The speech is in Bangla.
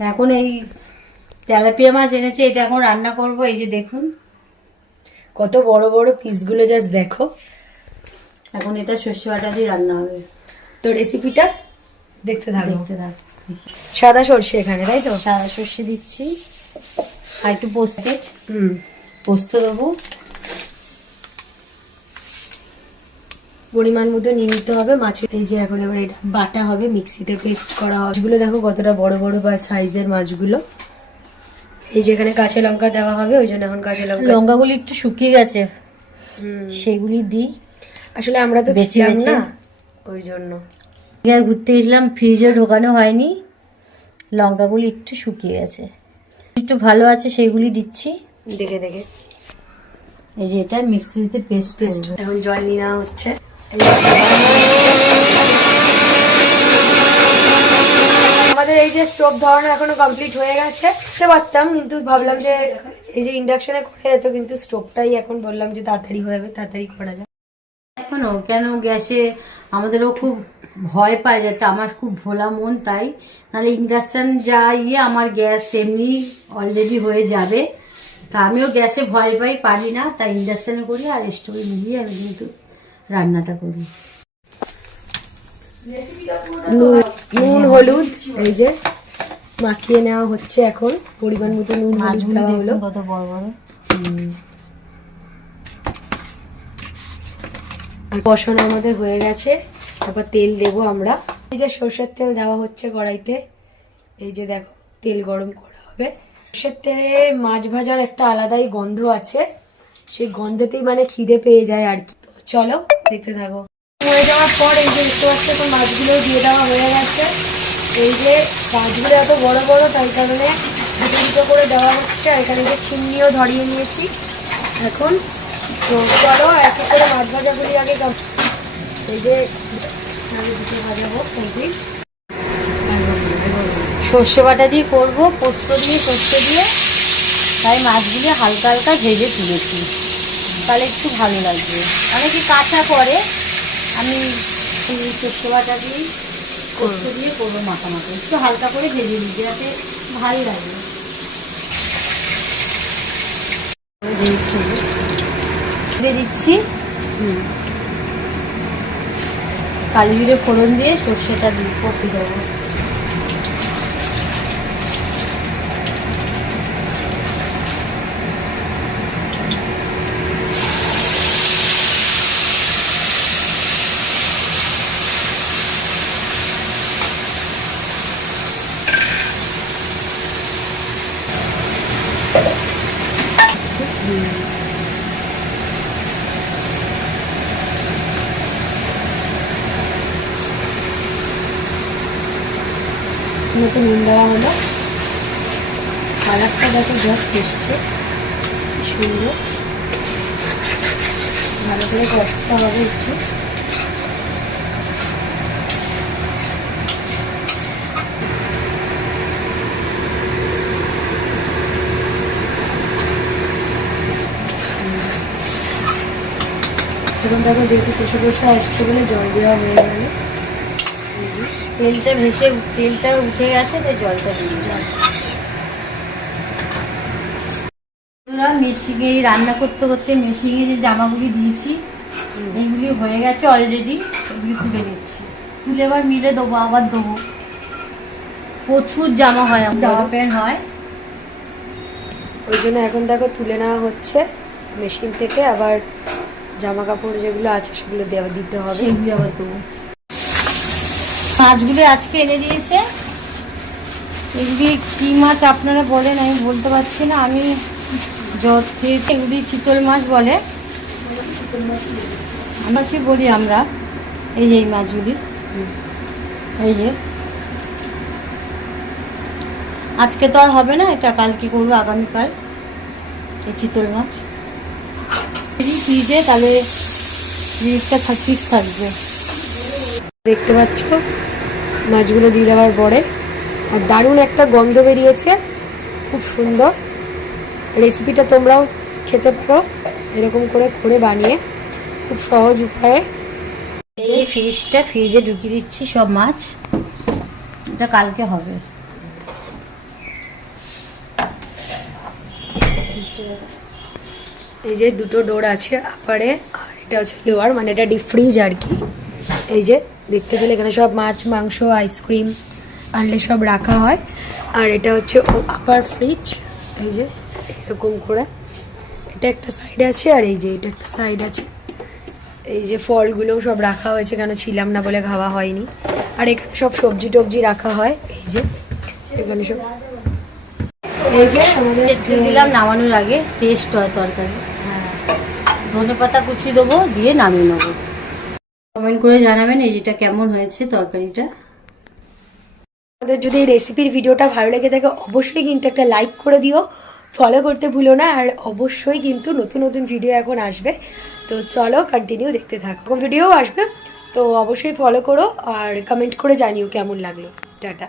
এখন এই তেলাপিয়া মাছ এনেছে এটা এখন রান্না করব এই যে দেখুন। কত বড় বড় পিসগুলো জাস্ট দেখো। এখন এটা সর্ষে বাটা দিয়ে রান্না হবে। তো রেসিপিটা দেখতে থাকো। দেখতে থাক। সাদা সর্ষে এখানে তাই তো? সাদা সর্ষে দিচ্ছি। আর একটু পোস্ত হুম। পোস্ত দেবো। পরিমাণ মতো নিয়ে নিতে হবে। মাছের এই যে এখন এবার এটা বাটা হবে মিক্সিতে পেস্ট করা হবে। এগুলো দেখো কতটা বড় বড় বা সাইজের মাছগুলো। এই যেখানে কাঁচা লঙ্কা দেওয়া হবে ওই জন্য এখন কাঁচা লঙ্কা লঙ্কাগুলি একটু শুকিয়ে গেছে। হুম। সেগুলি দিই। আসলে আমরা তো ছিলাম না ওই জন্য। ঘুরতে গেছিলাম ফ্রিজে ঢোকানো হয়নি। লঙ্কাগুলি একটু শুকিয়ে গেছে। একটু ভালো আছে সেগুলি দিচ্ছি। দেখে দেখে। এই যে এটা মিক্সিতে পেস্ট পেস্ট পেস্ট এখন জল নিয়ে নেওয়া হচ্ছে। আমাদের এই যে স্টোভ ধরানো এখনও কমপ্লিট হয়ে গেছে। বুঝতে পারতাম, কিন্তু ভাবলাম যে এই যে ইন্ডাকশনে করে যেত কিন্তু স্টোভটাই এখন বললাম যে তাড়াতাড়ি হয়ে যাবে, তাড়াতাড়ি করা যায় এখনও কেন গ্যাসে আমাদেরও খুব ভয় পায় যাতে আমার খুব ভোলা মন, তাই নাহলে ইন্ডাকশান যা ইয়ে আমার গ্যাস এমনি অলরেডি হয়ে যাবে। তা আমিও গ্যাসে ভয় পাই, পারি না, তাই ইন্ডাকশানে করি আর স্টোভে মিলিয়ে আমি কিন্তু রান্নাটা করি। নুন হলুদ এই যে মাখিয়ে নেওয়া হচ্ছে এখন। পরিমাণ মতো নুন হলুদ মাছগুলো দেওয়া হলো। কত বড় বড়। আর বসানো আমাদের হয়ে গেছে। তারপর তেল দেবো আমরা। এই যে সর্ষের তেল দেওয়া হচ্ছে কড়াইতে। এই যে দেখো তেল গরম করা হবে। সর্ষের তেলে মাছ ভাজার একটা আলাদাই গন্ধ আছে। সেই গন্ধেতেই মানে খিদে পেয়ে যায় আর কি। তো চলো দেখতে থাকো। হয়ে যাওয়ার পর এই যে দেখতে পাচ্ছ তো মাছগুলো দিয়ে দেওয়া হয়ে গেছে। এই যে মাছগুলো এত বড় বড়, তাই কারণে দুটো দুটো করে দেওয়া হচ্ছে। আর এখানে যে চিমনিও ধরিয়ে নিয়েছি। এখন তো চলো এক এক করে মাছ ভাজাগুলি আগে এই যে আগে দুটো ভাজাবো কমপ্লিট সর্ষে বাটা দিয়ে করব, পোস্ত দিয়ে, সর্ষে দিয়ে। তাই মাছগুলি হালকা হালকা ভেজে তুলেছি। তাহলে একটু ভালো লাগবে। অনেকে কাঁচা করে আমি সর্ষে দিয়ে পোস্ত দিয়ে করব মাখা মাখা একটু হালকা করে ভেজে দিই যাতে ভালো লাগে। দিচ্ছি কালি জিরে ফোড়ন দিয়ে সর্ষেটা দিয়ে করতে দেবো মতো নুন দেওয়া হলো। কালারটা দেখো জাস্ট এসছে। সুন্দর। ভালো করে কষতে হবে একটু। এখন দেখো যেহেতু কষে কষে আসছে বলে জল দেওয়া হয়ে গেল। তেলটা ভেসে তেলটা উঠে গেছে তাই জলটা দিয়ে দিলাম। মেশিনে রান্না করতে করতে মেশিনে যে জামাগুলি দিয়েছি এইগুলি হয়ে গেছে অলরেডি এগুলি তুলে নিচ্ছি। তুলে এবার মিলে দেবো আবার দেবো। প্রচুর জামা হয় জামা প্যান্ট হয়। ওই জন্য এখন দেখো তুলে নেওয়া হচ্ছে মেশিন থেকে আবার জামা কাপড় যেগুলো আছে সেগুলো দেওয়া দিতে হবে। সেগুলি আবার দেবো। মাছগুলি আজকে এনে দিয়েছে। এগুলি কী মাছ আপনারা বলেন আমি বলতে পারছি না। আমি যত- যে- এগুলি চিতল মাছ বলে আমরা সে বলি আমরা এই যে এই মাছগুলি। এই যে। আজকে তো আর হবে না এটা কালকে করব আগামীকাল এই চিতল মাছ। ফ্রিজে, তাহলে ফ্রিজটা ঠিক থাকবে। দেখতে পাচ্ছ? মাছগুলো দিয়ে দেওয়ার পরে। আর দারুণ একটা গন্ধ বেরিয়েছে। খুব সুন্দর। রেসিপিটা তোমরাও খেতে পারো। এরকম করে করে বানিয়ে খুব সহজ উপায়ে। এই ফ্রিজটা ফ্রিজে ঢুকিয়ে দিচ্ছি সব মাছ। এটা কালকে হবে। ফ্রিজটা এই যে দুটো ডোর আছে আপারে আর এটা হচ্ছে লোয়ার মানে এটা ডিপ ফ্রিজ আর কি। এই যে দেখতে পেলে এখানে সব মাছ, মাংস আইসক্রিম আনলে সব রাখা হয়। আর এটা হচ্ছে আপার ফ্রিজ এই যে এরকম করে। এটা একটা সাইড আছে আর এই যে এটা একটা সাইড আছে। এই যে ফলগুলোও সব রাখা হয়েছে, কেন ছিলাম না বলে খাওয়া হয়নি। আর এখানে সব সবজি টবজি রাখা হয়, এই যে এখানে সব। এই যে আমাদের নামানোর আগে টেস্ট হয় তরকারি। ধনে পাতা কুচি দেবো, দিয়ে নামিয়ে নেব। কমেন্ট করে জানাবেন এই যেটা কেমন হয়েছে তরকারিটা। আমাদের যদি এই রেসিপির ভিডিওটা ভালো লেগে থাকে, অবশ্যই কিন্তু একটা লাইক করে দিও। ফলো করতে ভুলো না, আর অবশ্যই কিন্তু নতুন নতুন ভিডিও এখন আসবে। তো চলো কন্টিনিউ দেখতে থাকো। ভিডিও আসবে, তো অবশ্যই ফলো করো, আর কমেন্ট করে জানিও কেমন লাগল। টাটা।